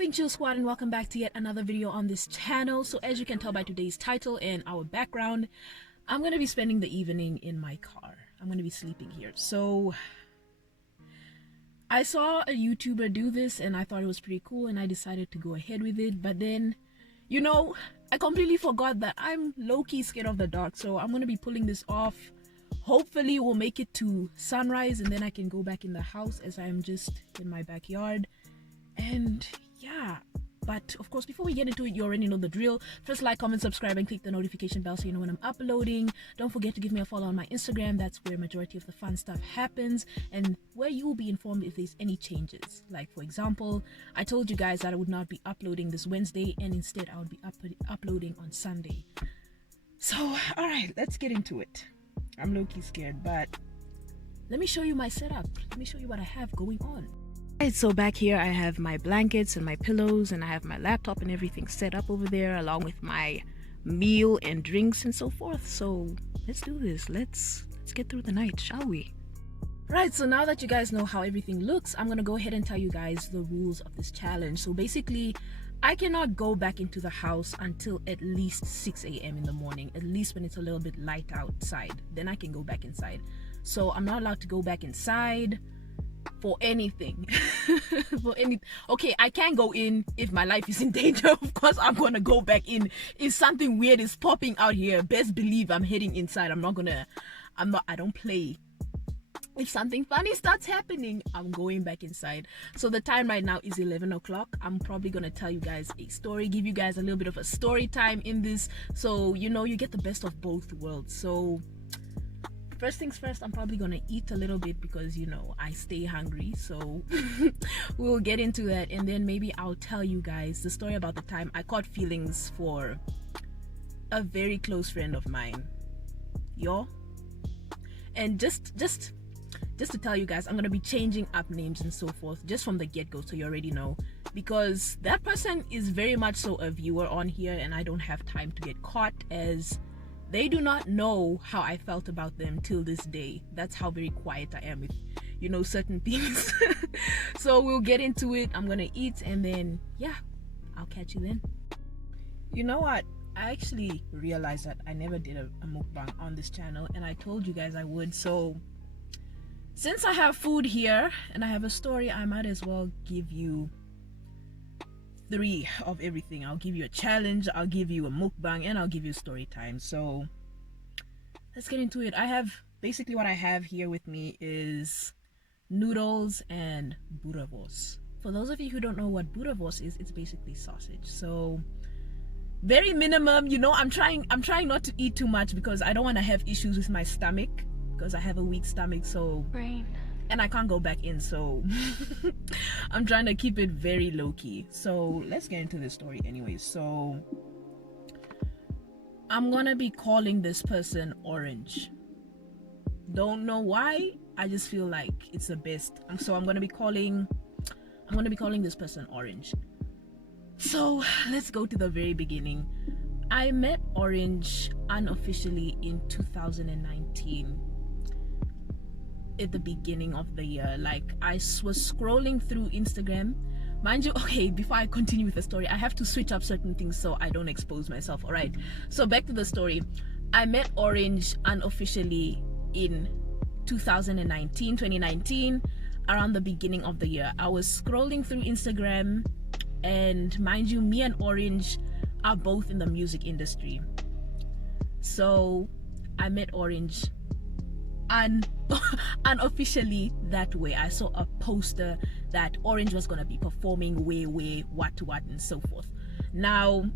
Popping Chill Squad, and welcome back to yet another video on this channel. So as you can tell by today's title and our background, I'm going to be spending the evening in my car. I'm going to be sleeping here. So I saw a YouTuber do this and I thought it was pretty cool and I decided to go ahead with it. But then, you know, I completely forgot that I'm low-key scared of the dark. So I'm going to be pulling this off. Hopefully we'll make it to sunrise and then I can go back in the house as I am just in my backyard. And yeah, but of course, before we get into it, you already know the drill. First, like, comment, subscribe, and click the notification bell so you know when I'm uploading. Don't forget to give me a follow on my Instagram. That's where majority of the fun stuff happens and where you will be informed if there's any changes. Like, for example, I told you guys that I would not be uploading this Wednesday and instead I would be uploading on Sunday. So, all right, let's get into it. I'm low-key scared, but let me show you my setup. Let me show you what I have going on. Alright, so back here I have my blankets and my pillows and I have my laptop and everything set up over there along with my meal and drinks and so forth. So let's do this. Let's get through the night, shall we? Right, so now that you guys know how everything looks, I'm gonna go ahead and tell you guys the rules of this challenge. So basically, I cannot go back into the house until at least 6 a.m. in the morning, at least when it's a little bit light outside. Then I can go back inside. So I'm not allowed to go back inside for anything. Okay, I can go in if my life is in danger. Of course I'm gonna go back in. If something weird is popping out here, best believe I'm heading inside. I don't play. If something funny starts happening, I'm going back inside. So the time right now is 11 o'clock. I'm probably gonna tell you guys a story, give you guys a little bit of a story time in this, so you know you get the best of both worlds. So first things first, I'm probably gonna eat a little bit because, you know, I stay hungry. So we'll get into that, and then maybe I'll tell you guys the story about the time I caught feelings for a very close friend of mine. And just to tell you guys, I'm gonna be changing up names and so forth just from the get-go, so you already know, because that person is very much so a viewer on here and I don't have time to get caught, as they do not know how I felt about them till this day. That's how very quiet I am with, you know, certain things. So we'll get into it. I'm gonna eat and then, yeah, I'll catch you then. You know what? I actually realized that I never did a mukbang on this channel, and I told you guys I would. So since I have food here and I have a story, I might as well give you 3 of everything. I'll give you a challenge, I'll give you a mukbang, and I'll give you story time. So let's get into it. I have basically what I have here with me is noodles and boerewors. For those of you who don't know what boerewors is, it's basically sausage. So very minimum, you know. I'm trying not to eat too much because I don't want to have issues with my stomach, because I have a weak stomach. So and I can't go back in, so I'm trying to keep it very low-key. So let's get into this story anyways. So I'm gonna be calling this person Orange. Don't know why, I just feel like it's the best. So I'm gonna be calling this person Orange. So let's go to the very beginning. I met Orange unofficially in 2019. At the beginning of the year. Like, I was scrolling through Instagram, mind you. Okay, before I continue with the story, I have to switch up certain things so I don't expose myself. All right, so back to the story. I met Orange unofficially in 2019, around the beginning of the year. I was scrolling through Instagram, and mind you, me and Orange are both in the music industry. So I met Orange unofficially that way. I saw a poster that Orange was gonna be performing way what and so forth. Now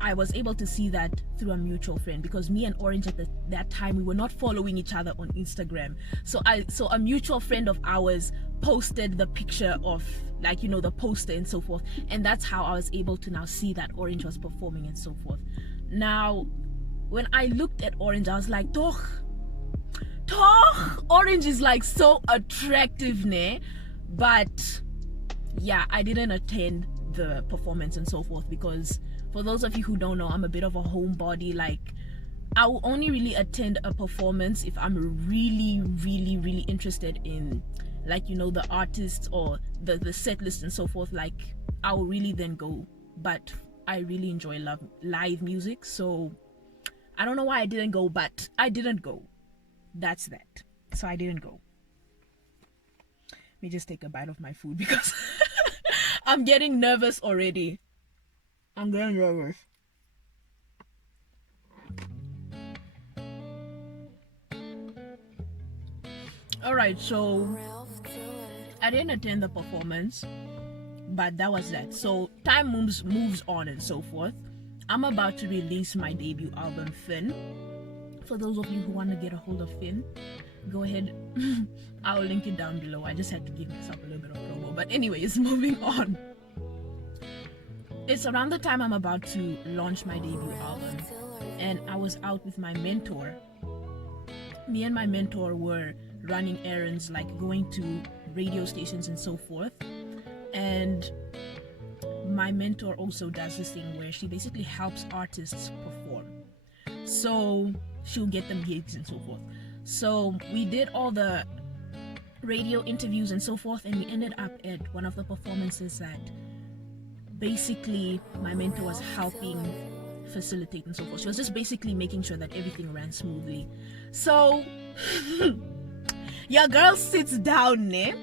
I was able to see that through a mutual friend, because me and Orange at that time, we were not following each other on Instagram. So a mutual friend of ours posted the picture of, like, you know, the poster and so forth, and that's how I was able to now see that Orange was performing and so forth. Now when I looked at Orange, I was like, doch, Orange is like so attractive, ne? But yeah, I didn't attend the performance and so forth, because for those of you who don't know, I'm a bit of a homebody. Like, I will only really attend a performance if I'm really interested in like, you know, the artists or the set list and so forth, like, I'll really then go. But I really enjoy live music, so I don't know why I didn't go, but I didn't go. That's that. So I didn't go. Let me just take a bite of my food because I'm getting nervous already. I'm getting nervous. Alright, so I didn't attend the performance, but that was that. So time moves on and so forth. I'm about to release my debut album, Finn. For those of you who want to get a hold of Finn, go ahead. I'll link it down below. I just had to give myself a little bit of promo. But anyways, moving on. It's around the time I'm about to launch my debut album, and I was out with my mentor. Me and my mentor were running errands, like going to radio stations and so forth. And my mentor also does this thing where she basically helps artists perform. So she'll get them gigs and so forth. So we did all the radio interviews and so forth, and we ended up at one of the performances that basically my mentor was helping facilitate and so forth. She was just basically making sure that everything ran smoothly. So your girl sits down, ne?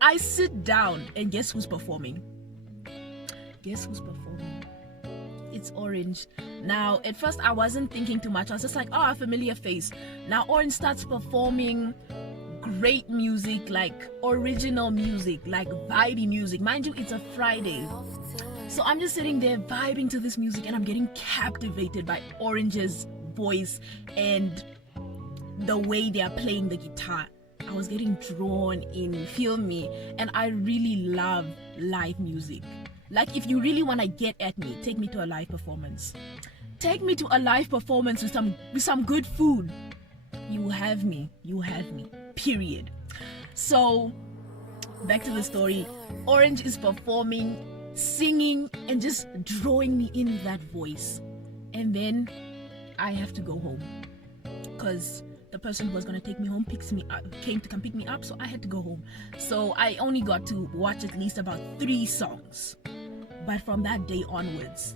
I sit down, and guess who's performing? Guess who's performing? It's Orange. Now, at first I wasn't thinking too much. I was just like, oh, a familiar face. Now Orange starts performing great music, like original music, like vibey music. Mind you, it's a Friday. So I'm just sitting there vibing to this music, and I'm getting captivated by Orange's voice and the way they are playing the guitar. I was getting drawn in, feel me? And I really love live music. Like, if you really want to get at me, take me to a live performance. Take me to a live performance with some good food. You will have me. You will have me. Period. So, back to the story. Orange is performing, singing, and just drawing me in with that voice. And then I have to go home because the person who was going to take me home came to come pick me up, so I had to go home. So I only got to watch at least about 3 songs. But from that day onwards,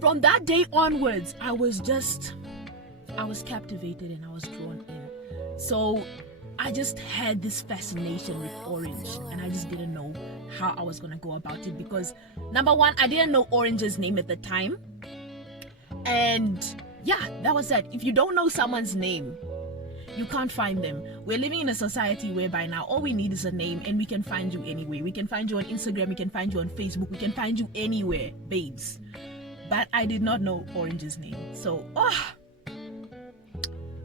I was captivated and I was drawn in. So I just had this fascination with Orange, and I just didn't know how I was going to go about it because, number one, I didn't know Orange's name at the time. And yeah, that was that. If you don't know someone's name, you can't find them. We're living in a society whereby now all we need is a name, and we can find you anywhere. We can find you on Instagram, we can find you on Facebook, we can find you anywhere, babes. But I did not know Orange's name. So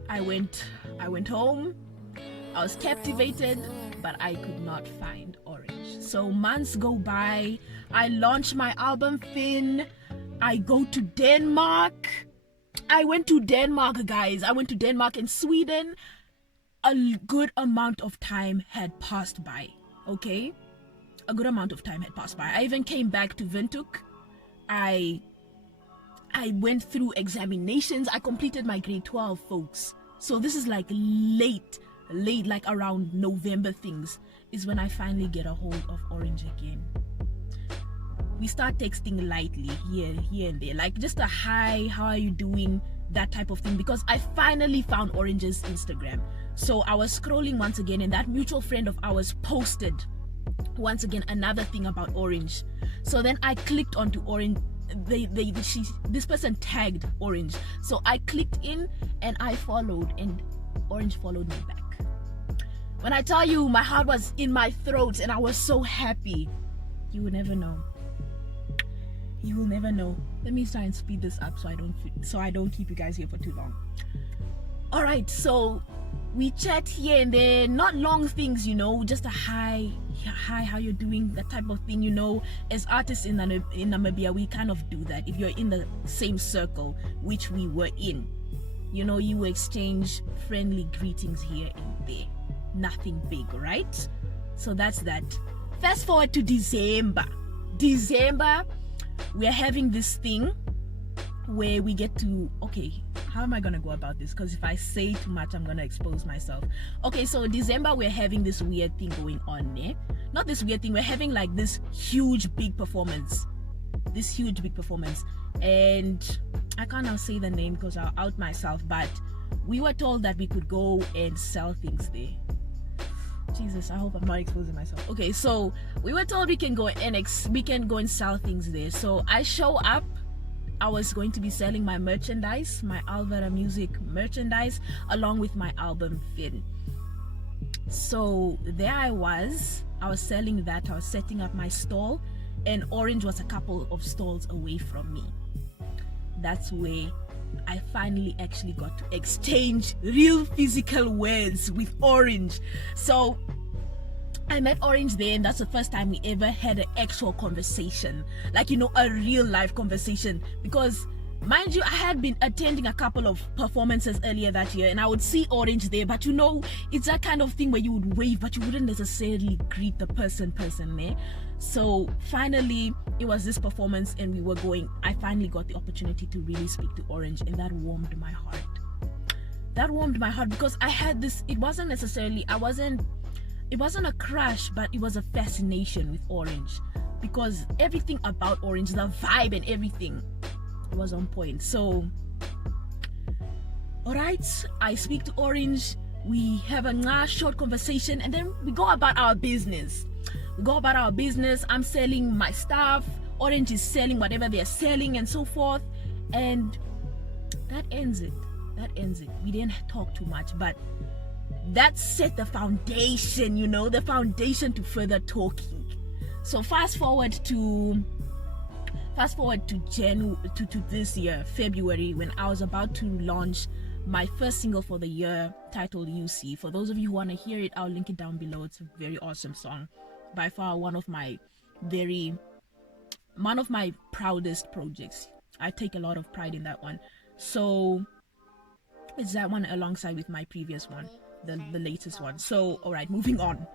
I went home. I was captivated, but I could not find Orange. So months go by. I launch my album, Finn. I go to Denmark. I went to Denmark, guys. I went to Denmark and Sweden. A good amount of time had passed by, okay? A good amount of time had passed by. I even came back to Windhoek. I went through examinations. I completed my grade 12, folks. So this is like late, like around November things, is when I finally get a hold of Orange again. We start texting lightly here and there, like just a hi, how are you doing, that type of thing, because I finally found Orange's Instagram. So I was scrolling once again, and that mutual friend of ours posted once again another thing about Orange. So then I clicked onto Orange. This person tagged Orange, so I clicked in and I followed, and Orange followed me back. When I tell you, my heart was in my throat and I was so happy. You will never know. You will never know. Let me try and speed this up so I don't keep you guys here for too long. All right, so we chat here and there, not long things, you know, just a hi, how you doing, that type of thing, you know. As artists in Namibia, we kind of do that. If you're in the same circle, which we were in, you know, you exchange friendly greetings here and there. Nothing big, right? So that's that. Fast forward to December, we're having this thing where we get to, okay, how am I gonna go about this? Because if I say too much, I'm gonna expose myself. Okay, so December, we're having this weird thing going on, eh? Not this weird thing, we're having like this huge big performance, and I can't now say the name because I'll out myself, but we were told that we could go and sell things there. Jesus, I hope I'm not exposing myself. Okay, so we were told we can go and sell things there. So I show up. I was going to be selling my merchandise, my Alvara music merchandise, along with my album Fin. So there I was selling that. I was setting up my stall, and Orange was a couple of stalls away from me. That's where I finally actually got to exchange real physical words with Orange. So I met Orange there, and that's the first time we ever had an actual conversation, like, you know, a real life conversation. Because mind you, I had been attending a couple of performances earlier that year, and I would see Orange there, but you know, it's that kind of thing where you would wave, but you wouldn't necessarily greet the person there. So finally it was this performance, and I finally got the opportunity to really speak to Orange, and that warmed my heart. Because I had this, it wasn't a crush, but it was a fascination with Orange, because everything about Orange, the vibe and everything, it was on point. So all right, I speak to Orange, we have a short conversation, and then we go about our business. I'm selling my stuff, Orange is selling whatever they're selling, and so forth, and that ends it. We didn't talk too much, but that set the foundation, you know, the foundation to further talking. So fast forward to this year, February, when I was about to launch my first single for the year, titled UC. For those of you who want to hear it, I'll link it down below. It's a very awesome song, by far one of my proudest projects. I take a lot of pride in that one. So it's that one alongside with my previous one, the latest one. So all right, moving on.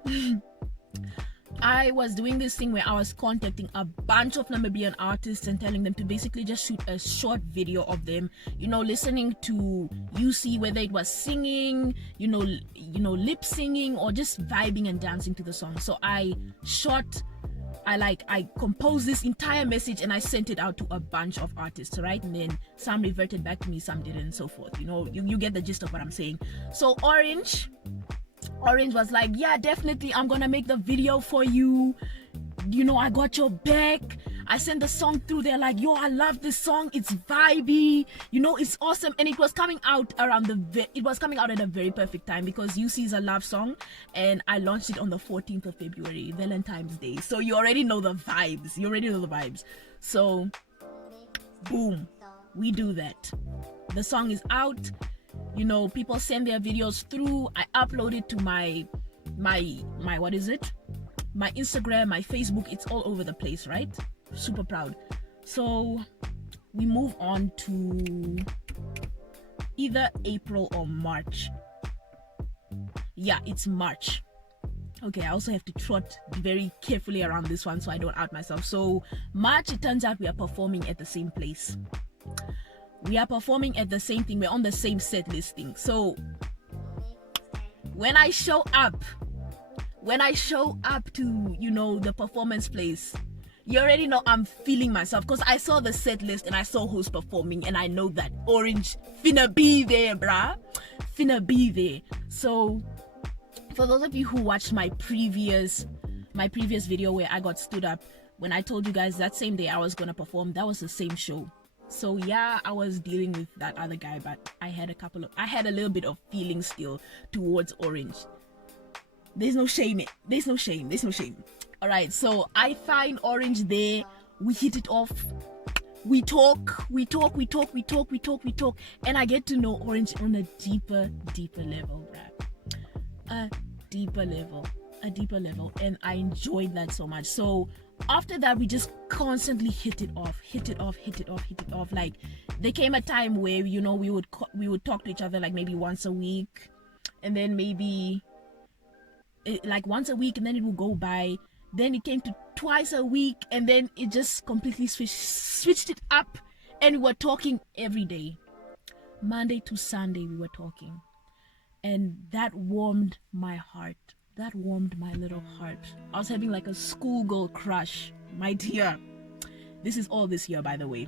I was doing this thing where I was contacting a bunch of Namibian artists and telling them to basically just shoot a short video of them, you know, listening to UC, whether it was singing, you know, lip singing, or just vibing and dancing to the song. So I composed this entire message, and I sent it out to a bunch of artists, right? And then some reverted back to me, some didn't, and so forth. You know, you get the gist of what I'm saying. So Orange was like, yeah, definitely, I'm gonna make the video for you, you know, I got your back. I sent the song through. They're like, yo, I love this song, it's vibey, you know, it's awesome. And it was coming out at a very perfect time, because UC is a love song, and I launched it on the 14th of February, Valentine's Day. So you already know the vibes. So boom, we do that. The song is out, you know, people send their videos through. I upload it to my what is it, my Instagram, my Facebook. It's all over the place, right? Super proud. So we move on to either April or March. Yeah, it's March. Okay, I also have to trot very carefully around this one so I don't out myself. So March, it turns out we are performing at the same place. We are performing at the same thing. We're on the same set listing. So when I show up to, you know, the performance place, you already know I'm feeling myself, because I saw the set list and I saw who's performing, and I know that Orange finna be there, bruh. Finna be there. So for those of you who watched my previous video where I got stood up, when I told you guys that same day I was gonna perform, that was the same show. So yeah, I was dealing with that other guy, but I had a little bit of feeling still towards Orange. There's no shame. All right, so I find Orange there. We hit it off. We talk, and I get to know Orange on a deeper level, bruh. A deeper level, and I enjoyed that so much. So after that, we just constantly hit it off. Like, there came a time where, you know, we would talk to each other like maybe once a week, and then maybe like once a week, and then it would go by. Then it came to twice a week, and then it just completely switched it up, And we were talking every day. Monday to Sunday we were talking. And that warmed my heart. That warmed my little heart. I was having like a schoolgirl crush, my dear. This is all this year, by the way.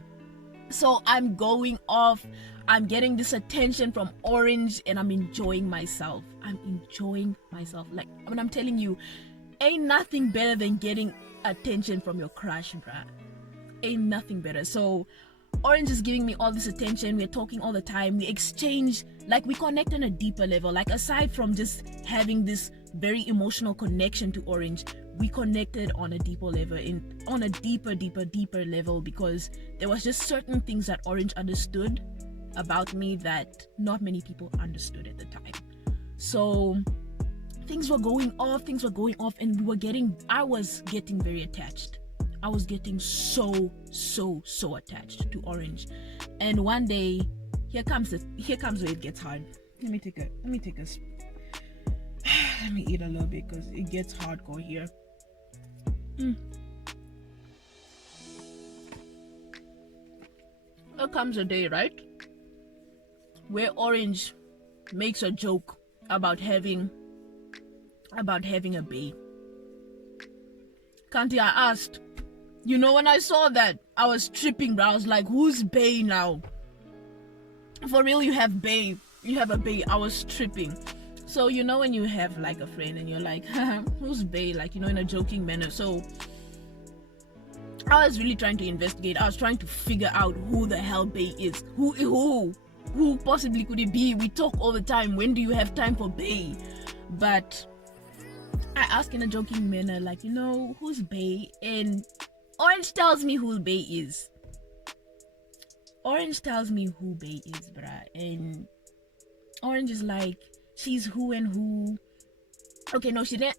So I'm going off. I'm getting this attention from Orange and I'm enjoying myself. I'm enjoying myself. Like, when I'm telling you, ain't nothing better than getting attention from your crush, bruh. Ain't nothing better. So Orange is giving me all this attention. We're talking all the time. We exchange, like, we connect on a deeper level. Like, aside from just having this very emotional connection to Orange, we connected on a deeper level, on a deeper level, because there was just certain things that Orange understood about me that not many people understood at the time. So things were going off, and I was getting very attached. I was getting so attached to Orange. And one day, here comes where it gets hard. Let me eat a little bit because it gets hardcore here. There comes a day, right, where Orange makes a joke about having a bae. Kanti, I asked, when I saw that, I was tripping, bro. I was like, who's bae now? For real, you have bae? You have a bae? I was tripping. So, when you have like a friend and you're like, who's bae? Like, in a joking manner. So I was really trying to investigate. I was trying to figure out who the hell bae is. Who possibly could it be? We talk all the time. When do you have time for bae? But I ask in a joking manner, like, who's bae? And Orange tells me who bae is. Orange tells me who bae is, bruh. And Orange is like, she's who and who. Okay, no, she didn't.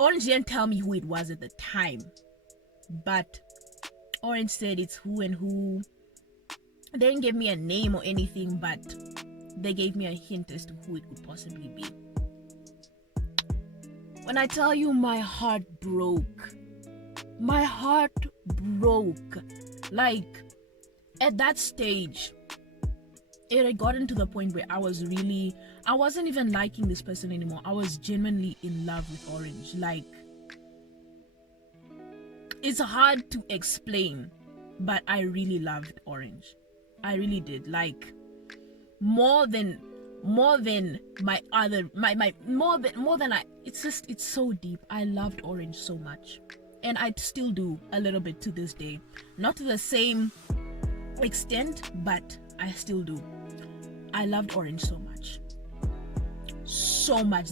Orange didn't tell me who it was at the time. But Orange said it's who and who. They didn't give me a name or anything, but they gave me a hint as to who it could possibly be. When I tell you, my heart broke. My heart broke. Like, at that stage, it had gotten to the point where I wasn't even liking this person anymore. I was genuinely in love with Orange. Like, it's hard to explain, but I really loved Orange. I really did. Like, more than it's so deep. I loved Orange so much, and I still do a little bit to this day. Not to the same extent, but I still do. I loved Orange so much.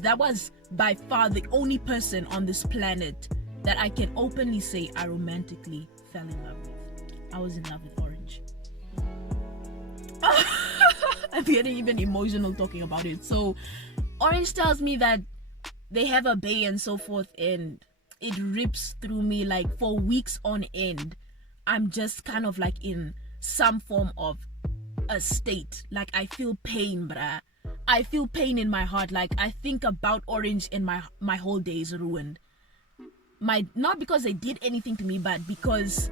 That was by far the only person on this planet that I can openly say I romantically fell in love with. I was in love with Orange. I'm getting even emotional talking about it. So Orange tells me that they have a bae and so forth, and it rips through me like for weeks on end. I'm just kind of like in some form of a state. Like, I feel pain, bruh. I feel pain in my heart. Like, I think about Orange and my whole day is ruined. Not because they did anything to me, but because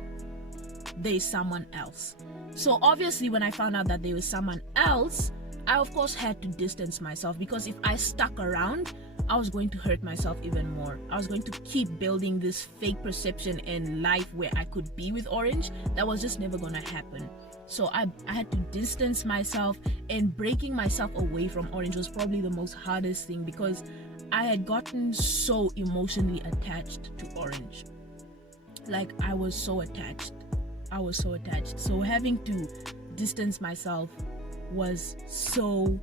there's someone else. So obviously when I found out that there was someone else, I of course had to distance myself, because if I stuck around, I was going to hurt myself even more. I was going to keep building this fake perception and life where I could be with Orange. That was just never gonna happen. So I had to distance myself, and breaking myself away from Orange was probably the most hardest thing, because I had gotten so emotionally attached to Orange. Like, I was so attached. So having to distance myself was so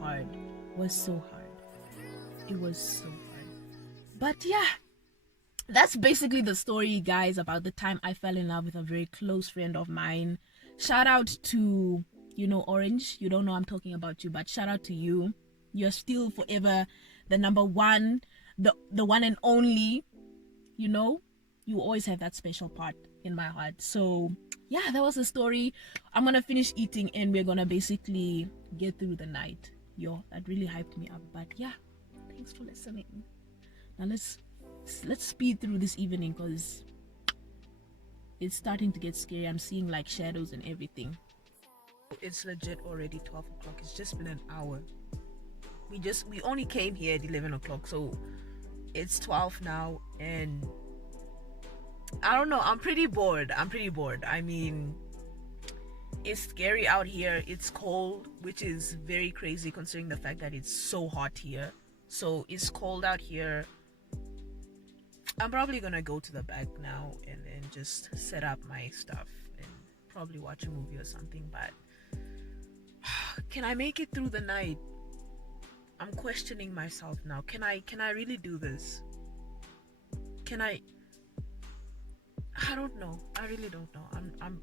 hard. It was so hard. But yeah, that's basically the story, guys, about the time I fell in love with a very close friend of mine. Shout out to, Orange. You don't know I'm talking about you, but shout out to you. You're still forever the number one, the one and only. You always have that special part in my heart. So yeah, that was the story. I'm gonna finish eating and we're gonna basically get through the night. That really hyped me up. But yeah, thanks for listening. Now let's speed through this evening, because it's starting to get scary. I'm seeing like shadows and everything. It's legit already 12 o'clock. It's just been an hour. We only came here at 11 o'clock, so it's 12 now, and I don't know, I'm pretty bored. I mean, it's scary out here. It's cold, which is very crazy considering the fact that it's so hot here. So it's cold out here. I'm probably gonna go to the back now and then just set up my stuff and probably watch a movie or something. But can I make it through the night? I'm questioning myself now. Can I really do this? I don't know. I really don't know. I don't know.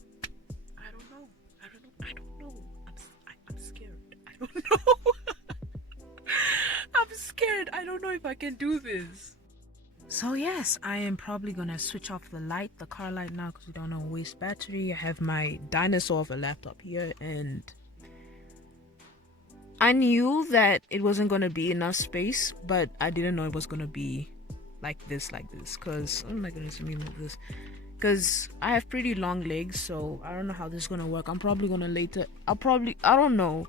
I'm scared. I don't know. I'm scared. I don't know if I can do this. So yes, I am probably gonna switch off the car light now, because we don't want to waste battery. I have my dinosaur of a laptop here, and I knew that it wasn't gonna be enough space, but I didn't know it was gonna be like this, because oh my goodness, let me move this, because I have pretty long legs, so I don't know how this is gonna work. I'm probably gonna I don't know,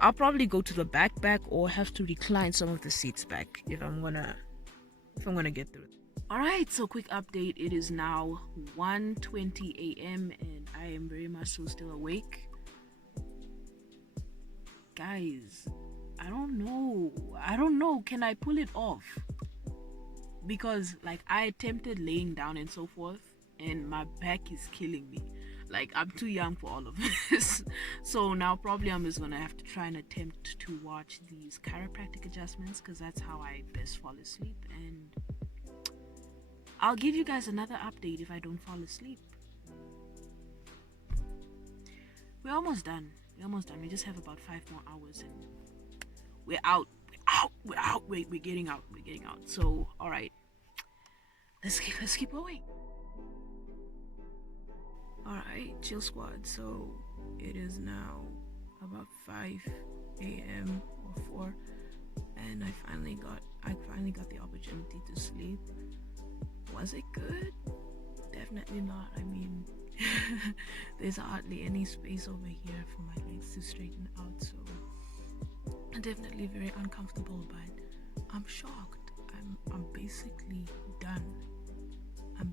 I'll probably go to the back or have to recline some of the seats back if I'm gonna get through it. Alright, so quick update. It is now 1:20 a.m. and I am very much so still awake. Guys, I don't know, can I pull it off? Because like I attempted laying down and so forth, and my back is killing me. Like, I'm too young for all of this. So now probably I'm just gonna have to try and attempt to watch these chiropractic adjustments, because that's how I best fall asleep. And I'll give you guys another update if I don't fall asleep. We're almost done. We just have about 5 more hours and we're out. We're getting out. So, alright. Let's keep going. Alright, chill squad. So it is now about 5 a.m. or 4, and I finally got the opportunity to sleep. Was it good? Definitely not. I mean, there's hardly any space over here for my legs to straighten out, so I'm definitely very uncomfortable, but I'm shocked. I'm basically done. I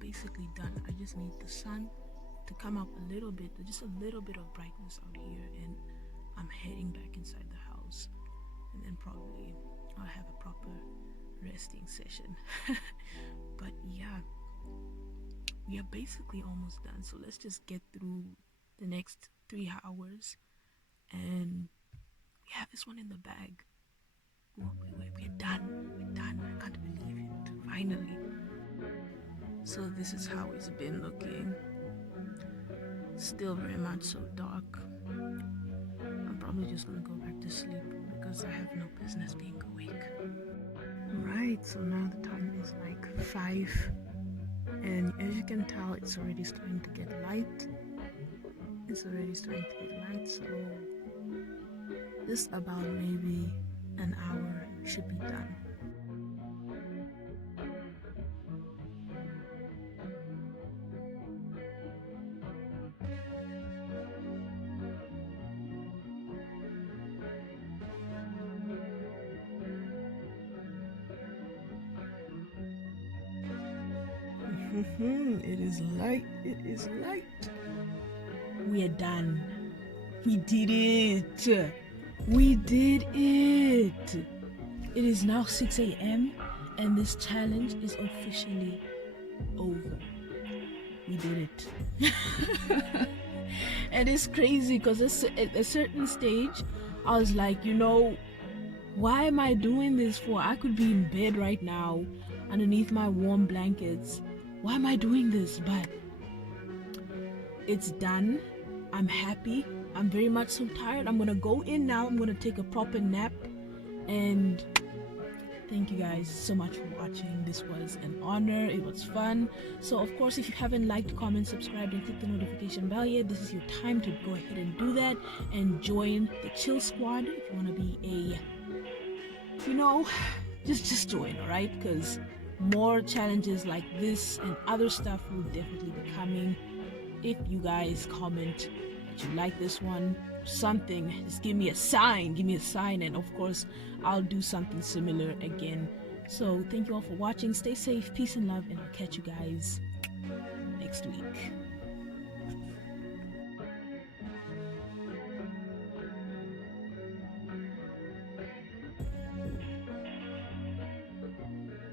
just need the sun to come up a little bit, just a little bit of brightness out here, and I'm heading back inside the house, and then probably I'll have a proper resting session. But yeah, we are basically almost done, so let's just get through the next 3 hours and we have this one in the bag. We're done. I can't believe it, finally. So this is how it's been looking. Still very much so dark. I'm probably just gonna go back to sleep because I have no business being awake. Right, so now the time is like 5, and as you can tell, it's already starting to get light. So just about maybe an hour should be done. It is light. We are done. We did it. It is now 6 a.m. and this challenge is officially over. We did it. And it's crazy because at a certain stage I was like, why am I doing this for? I could be in bed right now underneath my warm blankets. Why am I doing this? But it's done. I'm happy. I'm very much so tired. I'm gonna go in now. I'm gonna take a proper nap. And thank you guys so much for watching. This was an honor. It was fun. So of course, if you haven't liked, comment, subscribed, and click the notification bell yet, this is your time to go ahead and do that and join the chill squad if you want to be just join, alright? Because more challenges like this and other stuff will definitely be coming. if you guys comment that you like this one, something, just give me a sign, and of course I'll do something similar again. So thank you all for watching. Stay safe, peace and love, and I'll catch you guys next week.